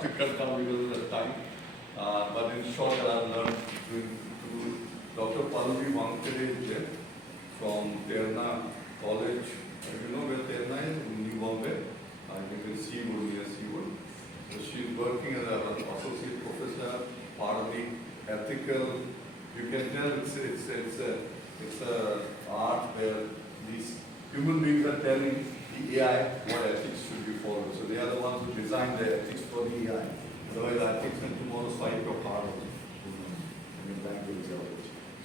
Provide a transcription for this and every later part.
to cut down because of the time. But in short, that I've learned to Dr. Pallavi Vankade is there from Terna College. You know where Terna is? In New Bombay. I think it's Seawood, near Seawood. So she's working as an associate professor, part of the ethical. You can tell it's a art where these human beings are telling the AI what ethics should be followed. So they are the ones who design the ethics for the AI. Otherwise, ethics and tomorrow's fight your part of it.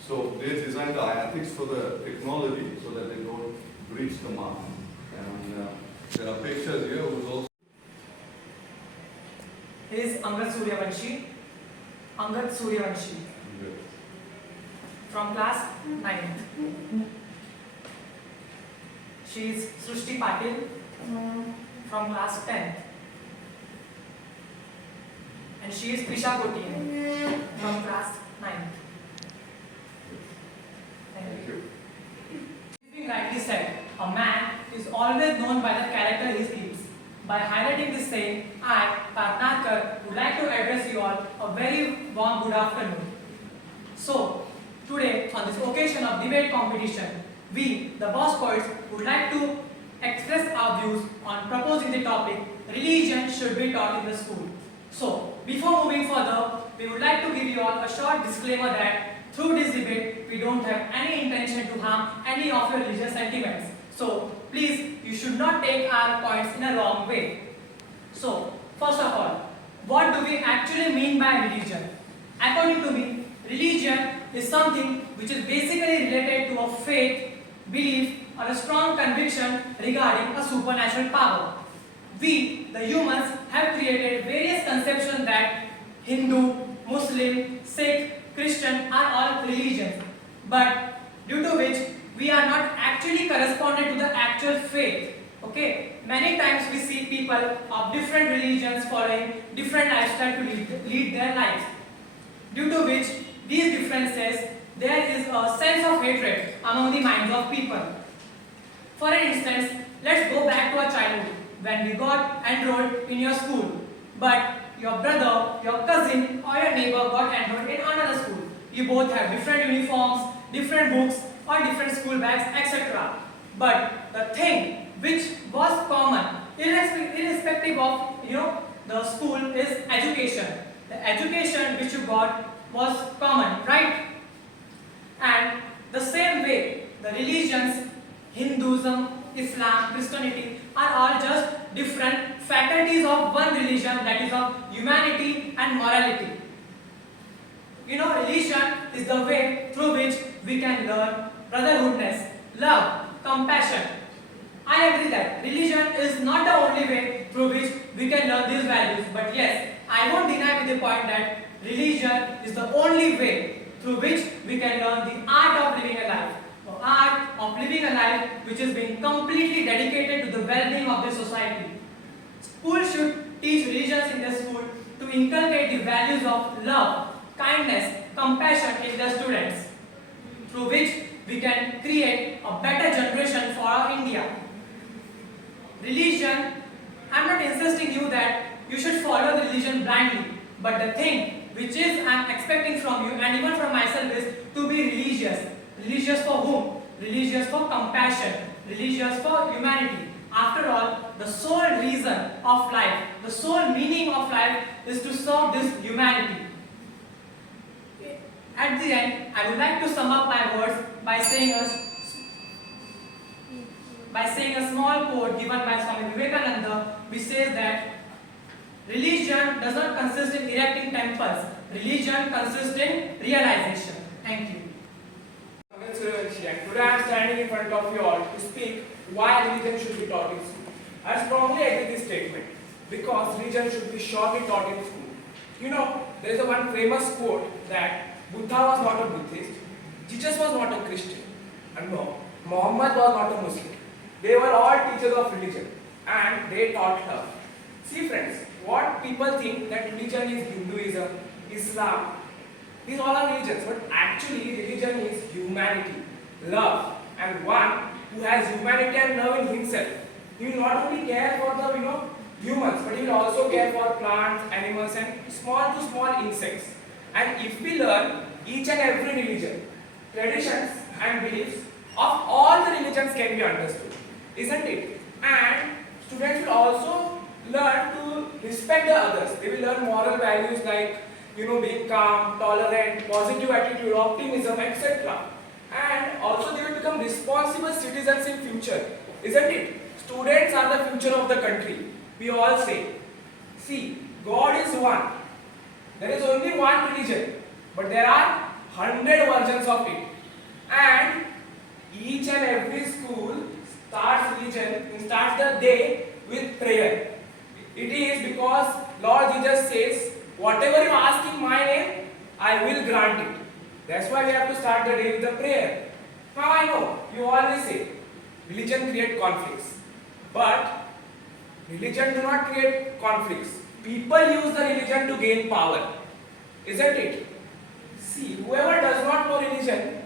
So they designed the ethics for the technology so that they don't breach the mark. And there are pictures here who's also. He is Angad Suryavanshi. Angad Suryavanshi. From class 9th. She is Srushti Patil from class 10th. And she is Prisha Kotian from class 9th. Thank you. It's been rightly said, a man is always known by the character he keeps. By highlighting this saying, I, Partnarkar, would like to address you all a very warm good afternoon. So, today, on this occasion of debate competition, we, the boss poets, would like to express our views on proposing the topic, religion should be taught in the school. So, before moving further, we would like to give you all a short disclaimer that through this debate, we don't have any intention to harm any of your religious sentiments. So, please, you should not take our points in a wrong way. So, first of all, what do we actually mean by religion? According to me, religion is something which is basically related to a faith, belief, or a strong conviction regarding a supernatural power. We, the humans, have created various conceptions that Hindu, Muslim, Sikh, Christian are all religions, but due to which we are not actually correspondent to the actual faith. Okay, many times we see people of different religions following different lifestyle to lead their lives. Due to which these differences, there is a sense of hatred among the minds of people. For instance, let's go back to our childhood when we got enrolled in your school, but your brother, your cousin, or your neighbor got enrolled in another school. You both have different uniforms, different books, or different school bags, etc. But the thing which was common, irrespective of the school, is education. The education which you got was common, right? And the same way, the religions, Hinduism, Islam, Christianity, are all just different faculties of one religion, that is of humanity and morality. Religion is the way through which we can learn brotherhoodness, love, compassion. I agree that religion is not the only way through which we can learn these values, but yes, I won't deny with the point that religion is the only way through which we can learn the art of living a life. The art of living a life which is being completely dedicated to the well-being of the society. School should teach religions in the school to inculcate the values of love, kindness, compassion in the students, through which we can create a better generation for our India. Religion, I'm not insisting you that you should follow the religion blindly, but the thing which is I'm expecting from you and even from myself is to be religious. Religious for whom? Religious for compassion, religious for humanity. After all, the sole reason of life, the sole meaning of life is to serve this humanity. At the end, I would like to sum up my words by saying a small quote given by Swami Vivekananda, which says that religion does not consist in erecting temples. Religion consists in realization. Thank you. Today I am standing in front of you all to speak why religion should be taught in school. I strongly agree with this statement because religion should be surely taught in school. There is a one famous quote that Buddha was not a Buddhist, Jesus was not a Christian, and Muhammad was not a Muslim. They were all teachers of religion and they taught love. See friends, what people think that religion is Hinduism, Islam, these all are religions, but actually religion is humanity, love, and one who has humanity and love in himself. He will not only care for the humans, but he will also care for plants, animals, and small to small insects. And if we learn each and every religion, traditions, and beliefs of all the religions can be understood, isn't it? And students will also learn to respect the others. They will learn moral values like being calm, tolerant, positive attitude, optimism, etc. And also they will become responsible citizens in future, isn't it? Students are the future of the country. We all say. See, God is one. There is only one religion, but there are 100 versions of it. And each and every school starts the day with prayer. It is because Lord Jesus says, whatever you ask in my name, I will grant it. That's why we have to start the day with a prayer. Now I know, you always say, religion creates conflicts. But religion do not create conflicts. People use the religion to gain power. Isn't it? See, whoever does not know religion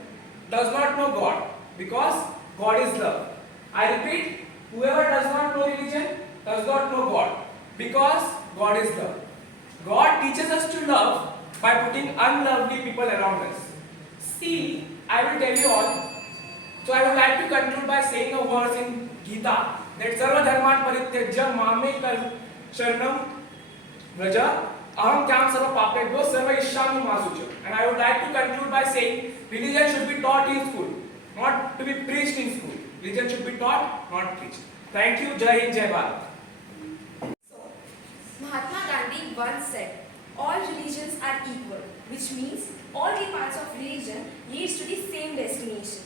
does not know God. Because God is love. I repeat, whoever does not know religion does not know God. Because God is love. God teaches us to love by putting unlovely people around us. See, I will tell you all. So I would like to conclude by saying a verse in Gita that Sarva Dharman Parityajya Mamekal Sharanam Vraja Aham Tyam Sarva Papebhyo Sarva Ishyami Masucha. And I would like to conclude by saying religion should be taught in school, not to be preached in school. Religion should be taught, not preached. Thank you. Jai Hind, Jai Bharat. So, Mahatma Gandhi once said, all religions are equal, which means all the parts of religion leads to the same destination.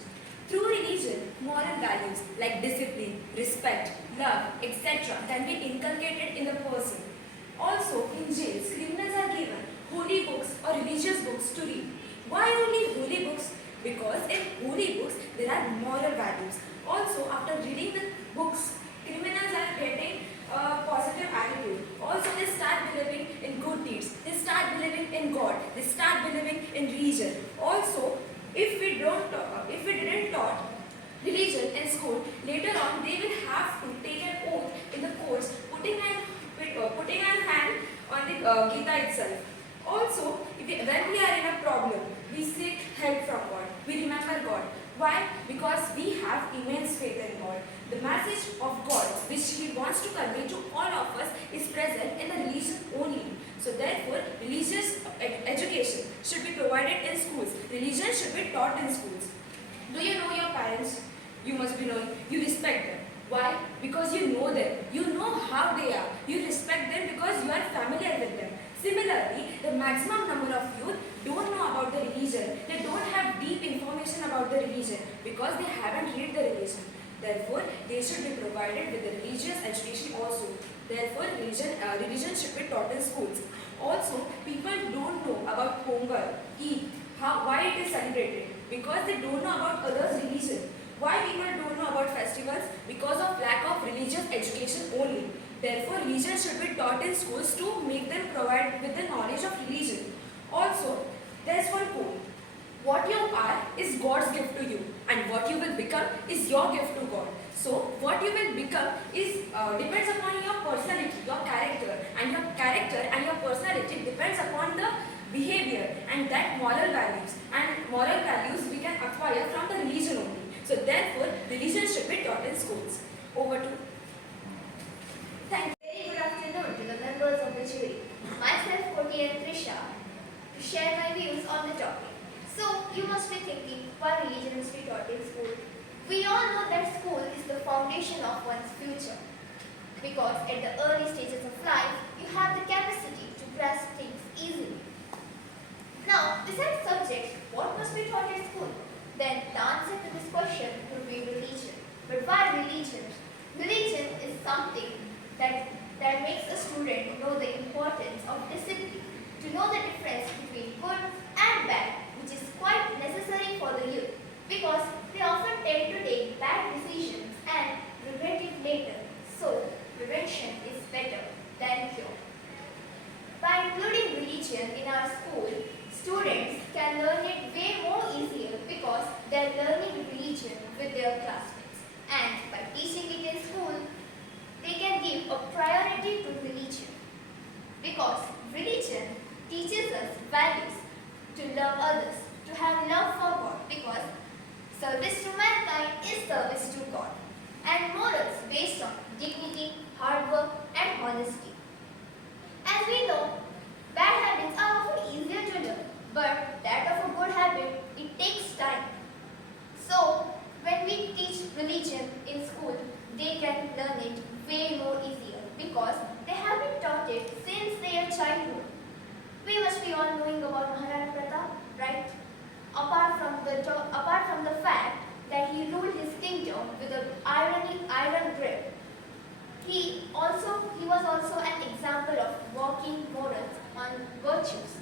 Through religion, moral values like discipline, respect, love, etc. can be inculcated in the person. Also, in jails, criminals are given holy books or religious books to read. Why only holy books? Because in holy books, there are moral values. Also, after reading the books, criminals are getting a positive attitude. Also, they start believing in good deeds. They start believing in God. They start believing in religion. Also, if we didn't taught religion in school, later on they will have to take an oath in the courts, putting an hand on the Gita itself. Also, when we are in a problem, we seek help from God. We remember God. Why? Because we have immense faith in God. The message of God, which He wants to convey to all of us, is present in the religion only. So therefore, religious education should be provided in schools. Religion should be taught in schools. Do you know your parents? You must be knowing. You respect them. Why? Because you know them. You know how they are. You respect them because you are familiar with them. Similarly, the maximum number of youth don't know about the religion. They don't have deep information about the religion because they haven't read the religion. Therefore, they should be provided with the religious education also. Therefore, religion should be taught in schools. Also, people don't know about Pongal, Eid, why it is celebrated. Because they don't know about others' religion. Why people don't know about festivals? Because of lack of religious education only. Therefore, religion should be taught in schools to make them provide with the knowledge of religion. Also, there is one quote. What you are is God's gift to you, and what you will become is your gift to God. So, what you will become is depends upon your personality, your character, and your personality depends upon the behavior and that moral values. And moral values we can acquire from the religion only. So, therefore, religion should be taught in schools. Over to. Thank you. Very good afternoon to the members of the jury. Myself, Koti and Trisha, to share my views on the topic. So, you must be thinking, why religion is to be taught in school? We all know that school is the foundation of one's future. Because at the early stages of life, you have the capacity to grasp things easily. Now, besides subjects, what must be taught in school? Then the answer to this question would be religion. But why religion? Religion is something that makes a student know the importance of discipline, to know the difference between good and bad, which is quite necessary for the youth, because they often tend to take bad decisions and regret it later. So, prevention is better than cure. By including religion in our school, students can learn it way more easier because they are learning religion with their classmates. And by teaching it in school, they can give a priority to religion. Because religion teaches us values, to love others, to have love for God, because service to mankind is service to God, and morals based on dignity, hard work, and honesty. As we know, bad habits are often easier to learn, but that of a good habit, it takes time. So, when we teach religion in school, they can learn it way more easier because they have been taught it since their childhood. We must be all knowing about Maharana Pratap, right? Apart from the fact that he ruled his kingdom with an iron grip, he was also an example of walking morals on virtues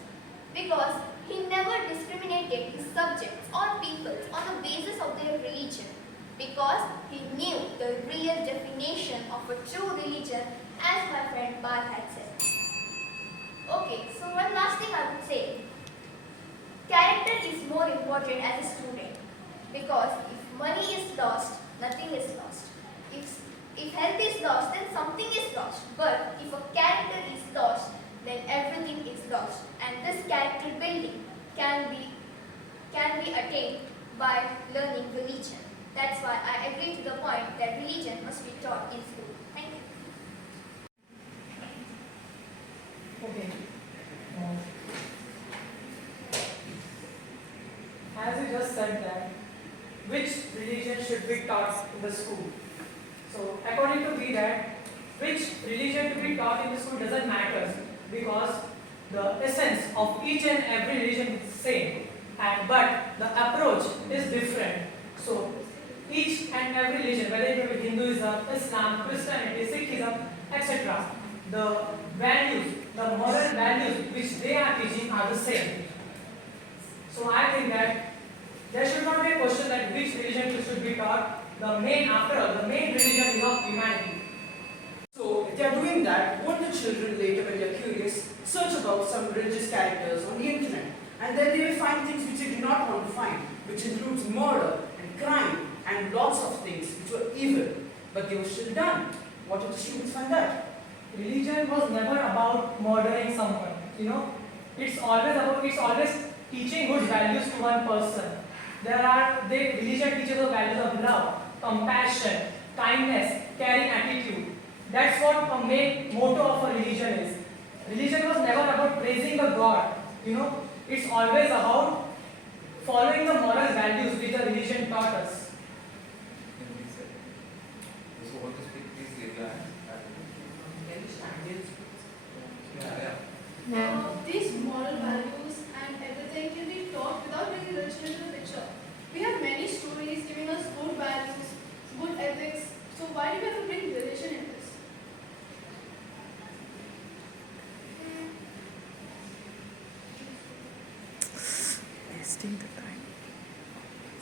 because he never discriminated his subjects or peoples on the basis of their religion because he knew the real definition of a true religion, as my friend Bal had said. Okay, so one last thing I would say, character is more important as a student because if money is lost, nothing is lost. If health is lost, then something is lost. But if a character is lost, then everything is lost. And this character building can be attained by learning religion. That's why I agree to the point that religion must be taught in school. Thank you. Okay. As you just said that, which religion should be taught in the school? So, according to me that, which religion to be taught in the school doesn't matter because the essence of each and every religion is the same, but the approach is different. So, each and every religion, whether it be Hinduism, Islam, Christianity, Sikhism, etc., the values, the moral values which they are teaching are the same. So I think that there should not be a question that which religion should be taught. After all, the main religion is of humanity. So, if they are doing that, won't the children later, when they are curious, search about some religious characters on the internet? And then they will find things which they do not want to find, which includes murder and crime and lots of things which were evil, but they were still done. What did the students find that? Religion was never about murdering someone. It's always teaching good values to one person. Religion teaches the values of love, compassion, kindness, caring attitude. That's what the main motto of a religion is. Religion was never about praising the God. It's always about following the moral values which the religion taught us. These moral values and everything can be taught without bringing religion into the picture. We have many stories giving us good values, good ethics. So why do we have to bring religion in this?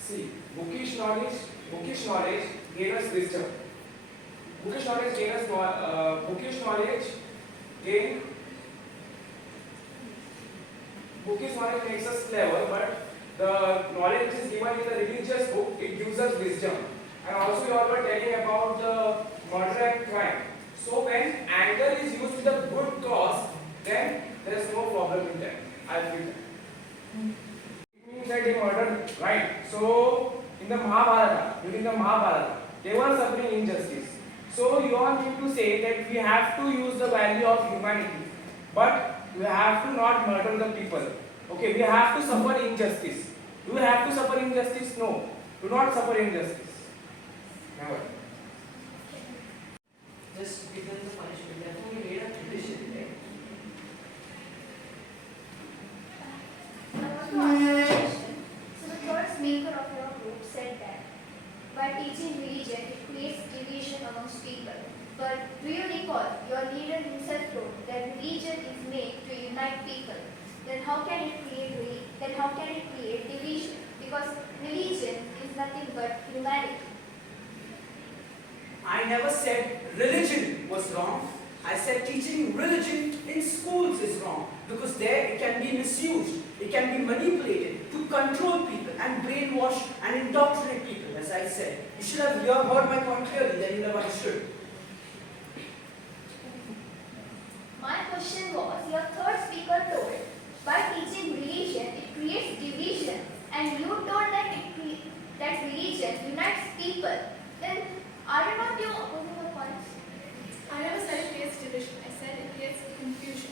See, bookish knowledge gave us wisdom. Bookish knowledge makes us clever, but the knowledge which is given in the religious book, it gives us wisdom. And also you all were telling about the murder and crime. So when anger is used with a good cause, then there is no problem in that. I feel that. It means that they murdered, right? So in the Mahabharata, during the Mahabharata, they were suffering injustice. So you all need to say that we have to use the value of humanity, but we have to not murder the people. Okay, we have to suffer injustice. Do we have to suffer injustice? No. Do not suffer injustice. Never. Just give them the punishment. Therefore, we made a condition, right? I want to ask you a question. So the third speaker of your group said that by teaching religion, it creates division amongst people. But do you recall your leader himself wrote that religion is made to unite people? Then how can it create division? Because religion is nothing but humanity. I never said religion was wrong. I said teaching religion in schools is wrong because there it can be misused, it can be manipulated to control people and brainwash and indoctrinate people, as I said. You should have heard my point clearly, then you never understood. question was, your third speaker told, by teaching religion, it creates division, and you told that that religion unites people. Then, are you not your opposing points? I never said it creates division. I said it creates confusion.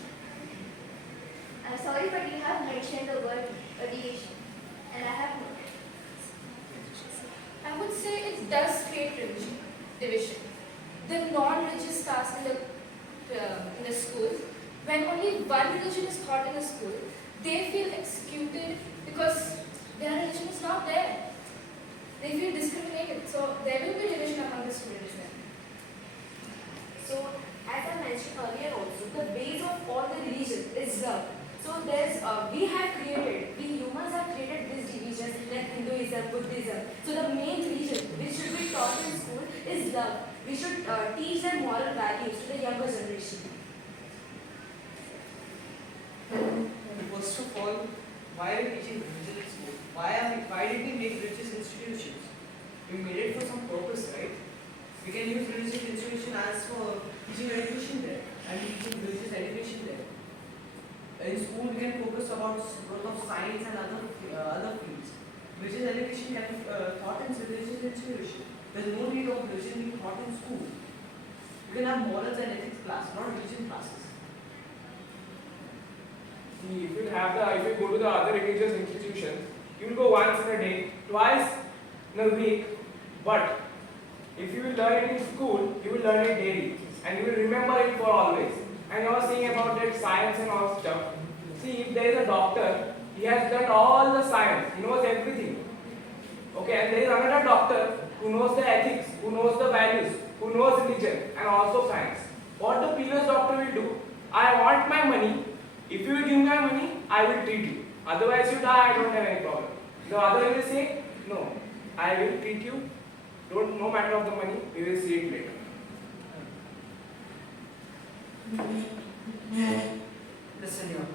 I'm sorry, but you have mentioned the word division, and I have not. I would say it does create division. The non-religious class in the school, when only one religion is taught in the school, they feel executed because their religion is not there. They feel discriminated. So there will be division among the students then. So as I mentioned earlier also, the base of all the religion is love. So we humans have created this division like Hinduism, Buddhism. So the main religion which should be taught in school is love. We should teach them moral values to the younger generation. First of all, why are we teaching religion in school? Why did we make religious institutions? We made it for some purpose, right? We can use religious institution as for teaching education there and teaching religious education there. In school, we can focus about growth of science and other fields. Religious education can be taught in religious institution. There is no need of religion being taught in school. You can have morals and ethics class, not religion classes. See, if you go to the other religious institutions, you will go once in a day, twice in a week, but if you will learn it in school, you will learn it daily and you will remember it for always. And you are saying about that science and all stuff. See, if there is a doctor, he has done all the science, he knows everything. Okay, and there is another doctor who knows the ethics, who knows the values, who knows religion and also science. What the previous doctor will do, I want my money. If you will give me my money, I will treat you. Otherwise you die, I don't have any problem. The other will say, no, I will treat you. No matter of the money, we will see it later. Listen here.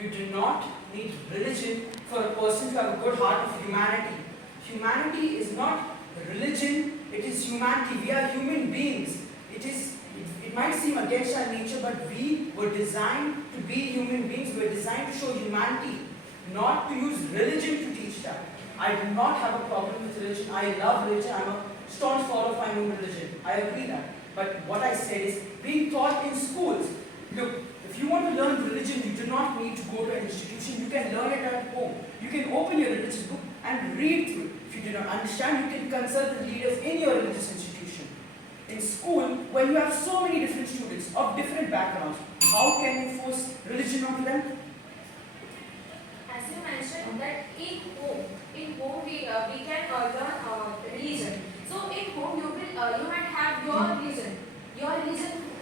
You do not need religion for a person to have a good heart of humanity. Humanity is not religion, it is humanity. We are human beings. It might seem against our nature, but we were designed to be human beings. We were designed to show humanity, not to use religion to teach that. I do not have a problem with religion. I love religion. I'm a staunch follower of my own religion. I agree that. But what I said is, being taught in schools. Look, if you want to learn religion, you do not need to go to an institution. You can learn it at home. You can open your religious book and read through it. If you do not understand, you can consult the leaders in your religious institution. In school, when you have so many different students of different backgrounds, how can you force religion onto them? As you mentioned that in home we can learn religion. So in home you might have your religion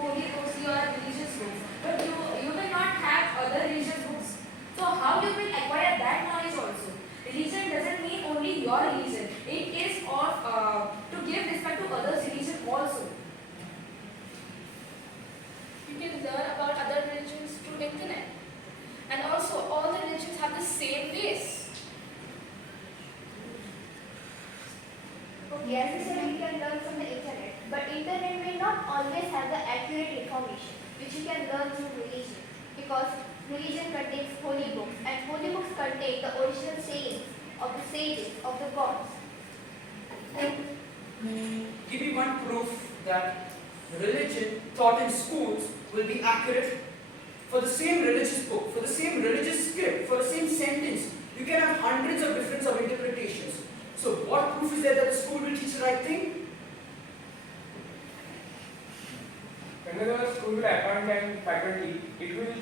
holy books, your religious books, but you will not have other religious books. So how you will acquire that knowledge also? Religion doesn't mean only your religion. It is of to give respect to others' religion also. You can learn about other religions through internet. And also, all the religions have the same base. Okay, as you said, we can learn from the internet, but internet may not always have the accurate information which you can learn through religion, because religion contains holy books, and holy books contain the original sayings of the sages, of the gods. Give me one proof that religion taught in schools will be accurate. For the same religious book, for the same religious script, for the same sentence, you can have hundreds of different interpretations. So what proof is there that the school will teach the right thing? Whenever the school will appoint an faculty, they will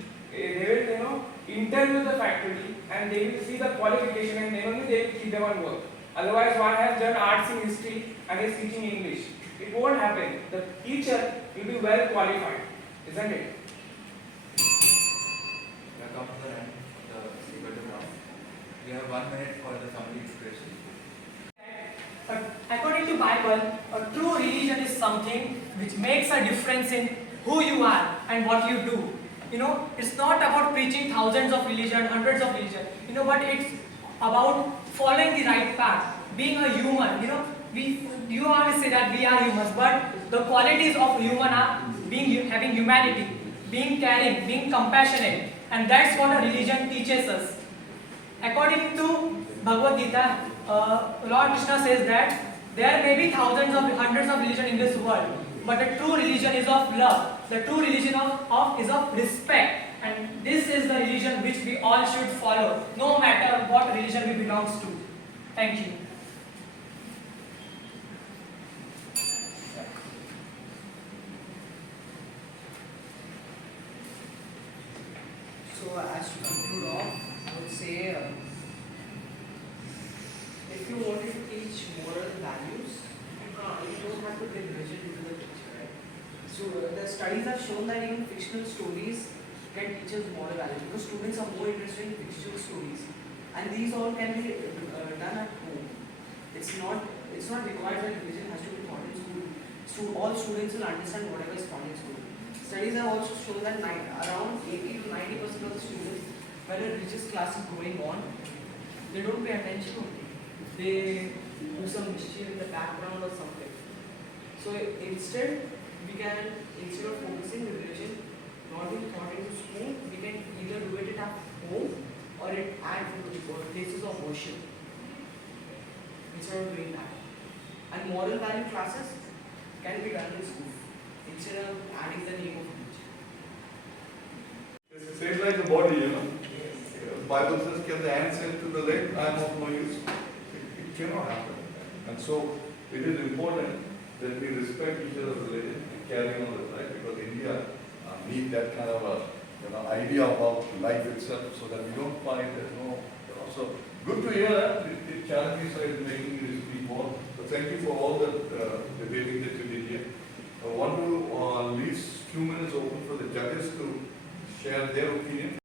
interview the faculty and they will see the qualification and then only they will keep them on work. Otherwise, one has done arts in history and is teaching English. It won't happen. The teacher will be well qualified, isn't it? We have come to the end of the speaker round. We have 1 minute for the summary expression. According to Bible, a true religion is something which makes a difference in who you are and what you do. It's not about preaching thousands of religion, hundreds of religion, but it's about following the right path, being a human. You always say that we are humans, but the qualities of human are having humanity. being caring, being compassionate, and that's what a religion teaches us. According to Bhagavad Gita, Lord Krishna says that there may be thousands of hundreds of religions in this world, but the true religion is of love. The true religion is of respect, and this is the religion which we all should follow, no matter what religion we belongs to. Thank you. So as to conclude off, I would say if you wanted to teach moral values, you don't have to bring religion into the picture, right? So the studies have shown that even fictional stories can teach us moral values because students are more interested in fictional stories, and these all can be done at home. It's not required that religion has to be taught in school. So all students will understand whatever is taught in school. Studies have also shown that around 80 to 90% of the students, when a religious class is going on, they don't pay attention only. They do some mischief in the background or something. So instead of focusing the religion not being taught in school, we can either do it at home or at places of worship instead of doing that. And moral value classes can be done in school instead of adding the name of religion. It's the same like the body, you know. Bible says, can the hand say to the leg, I am of no use? It cannot happen. And so it is important that we respect each other's religion and carry on with life, because India need that kind of a idea about life itself, so that we don't find there's no. So good to hear that. It challenges is making you speak more. So thank you for all the debating that you did here. I want to leave few minutes open for the judges to share their opinion.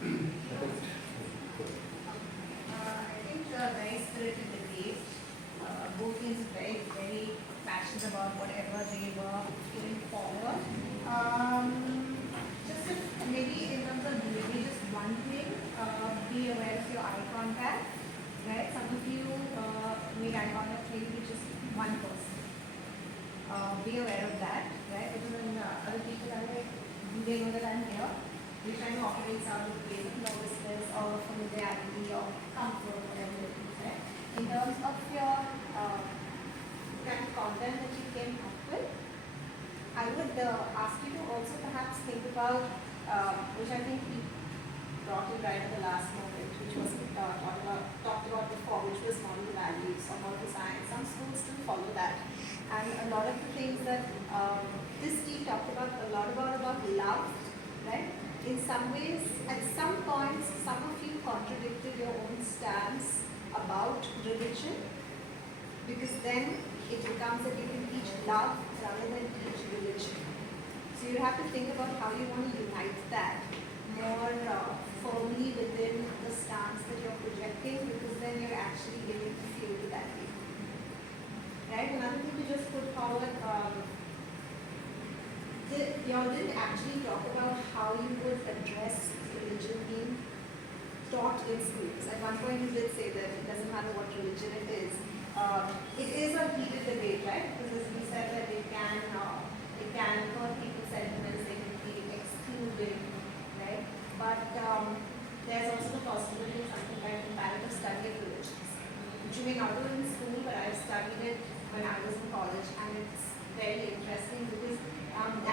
I think very spirited debate. Both teams very, very passionate about whatever they were feeling forward. Just maybe in terms of delivery, just one thing, be aware of your eye contact, right? Some of you make eye contact maybe with just one person. Be aware of that, right? Because when other people are like, they know that I'm here, we're trying to operate out of place of nervousness or familiarity or comfort, whatever it is, right? In terms of your kind of content that you came up with, I would ask you to also perhaps think about, which I think we brought in right at the last moment, which was talked about before, which was moral values or moral science. Some schools still follow that. And a lot of the things that this team talked about, a lot about love, right? In some ways, at some points, some of you contradicted your own stance about religion, because then it becomes that you can teach love rather than teach religion. So you have to think about how you want to unite that more firmly within the stance that you're projecting, because then you're actually giving fuel to that view. Right? Another thing to just put forward, you all didn't actually talk about how you would address religion being taught in schools. At one point you did say that it doesn't matter what religion it is. It is a heated debate, right? Because as we said that it can hurt people's sentiments, they can feel excluded, right? But there's also the possibility of something like comparative study of religions, which you may not do in school, but I've studied it when I was in college, and it's very interesting because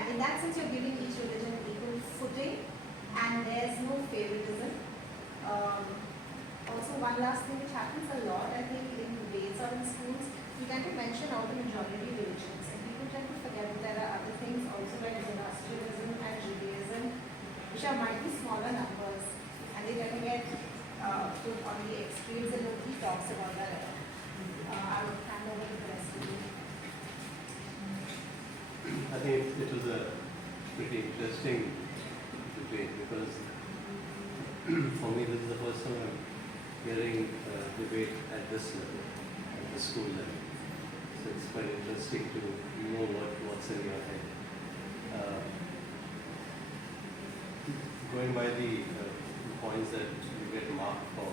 in that sense you're giving each religion an equal footing, and there's no favoritism. Also, one last thing which happens a lot, I think, in debates or in schools, we tend to mention all the majority religions, and people tend to forget that there are other things also like Zoroastrianism and Judaism, which might be smaller numbers, and they tend to get put on the extremes, and nobody talks about that. I would hand over to the rest of you. I think it was a pretty interesting debate, because for me this is the first time I'm hearing debate at this level, at the school level. So it's quite interesting to know what's in your head. Going by the points that you get marked for,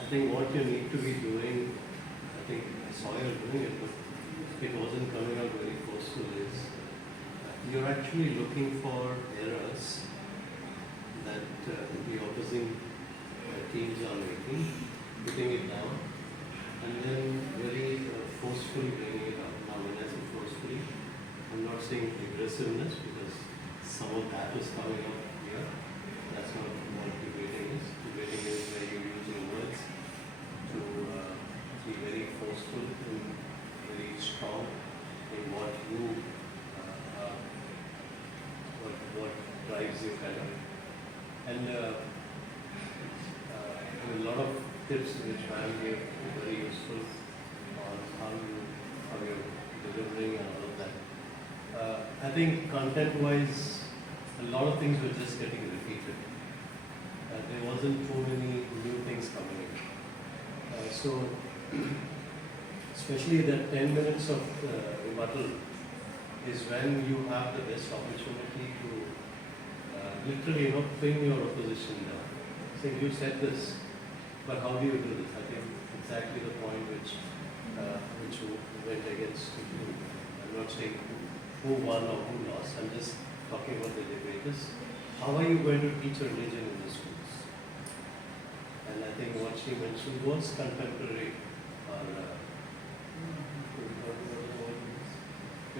I think what you need to be doing think I saw you doing it, but it wasn't coming out very forceful, is you're actually looking for errors that the opposing teams are making, putting it down, and then very forcefully bringing it up. Now, when I say forcefully, I'm not saying aggressiveness, because some of that is coming up here. That's not what debating is. Debating is where you're using words to be very forceful and very strong in what you, what drives you kind of. And a lot of tips which ma'am gave were very useful on how you're delivering and all of that. I think content-wise, a lot of things were just getting repeated. There wasn't too many new things coming in. So, especially that 10 minutes of rebuttal is when you have the best opportunity to literally, pin your opposition down. Saying, you said this, but how do you do this? I think exactly the point which went against you. I'm not saying who won or who lost. I'm just talking about the debate is, how are you going to teach a religion in the schools? And I think what she mentioned was contemporary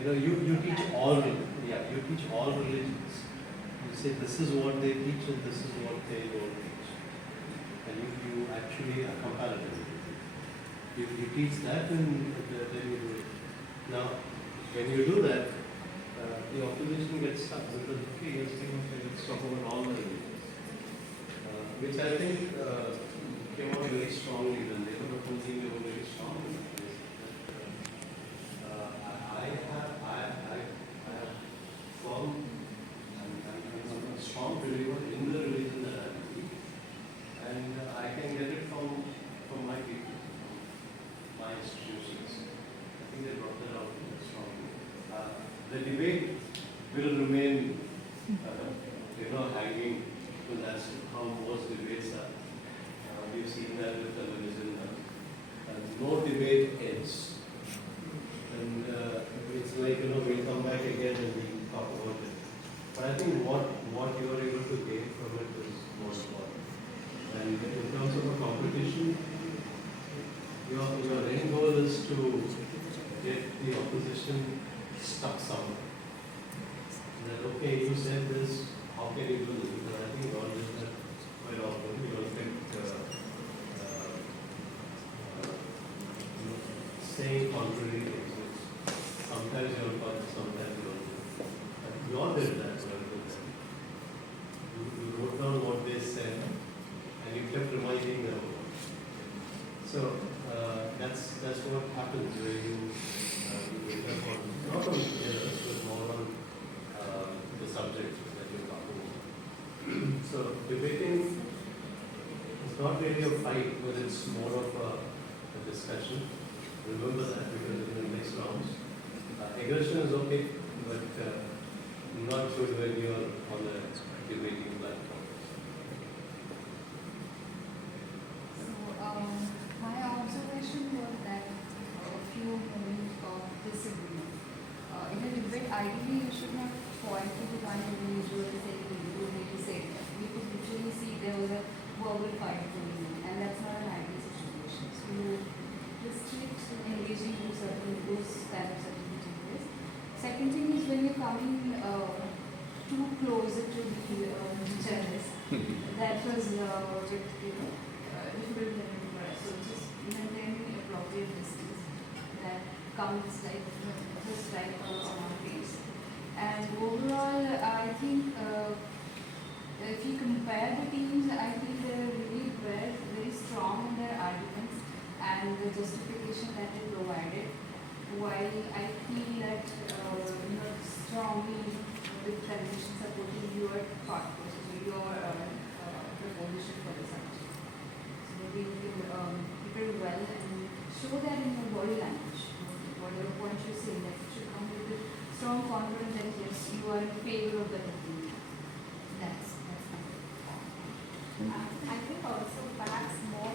or you teach all religions. You say this is what they teach and this is what they don't teach. And you actually are comparative. You teach that and then you do it. Now, when you do that, the opposition gets stuck because, okay, you're saying, okay, let's talk about all the religions. Which I think came out very strongly when they were opposing, they were very strong. I have firm, I'm a strong believer in the religion that I believe, and I can get it from my people, from my institutions. I think they brought that out very strongly. The debate will remain, hanging, because that's how most debates are. We've seen that with television. No debate ends. And it's like, we'll come back again and we'll talk about it. But I think what you are able to gain from it is more important. And in terms of a competition, your end goal is to get the opposition stuck somewhere. That, okay, you said this, how can you do this? Because I think we all do that quite often. We all think saying contrary things. Sometimes you're fun, sometimes you're not. But you all did that well with them. You wrote down what they said and you kept reminding them. So that's what happens when you wake up on, not on errors, but more on the subject that you're talking about. So debating is not really a fight, but it's more of a discussion. Remember that, because in the next rounds, aggression is okay, but not good when you're on a debating platform. So, my observation was that a few moments of disagreement. In a debate, ideally, you should not point to the one individual and say, you need to say that. We could literally see there was a verbal fight going on, and that's not an ideal situation. So, you restrict engaging to certain those kind of certificates. Second thing is when you're coming too closer to the journalist, that was a bit, difficult for us. So just maintaining the appropriate distance that comes like just like on our face. And overall, I think if you compare the teams, I think they're really very strong in their arguments and the justification that they provided, while I feel that strongly with conviction supporting your part, your proposition for the subject. So they will prepare well and show that in your body language, whatever point you're saying, that you should come with a strong confidence that yes, you are in favor of the technique. That's my I think also perhaps more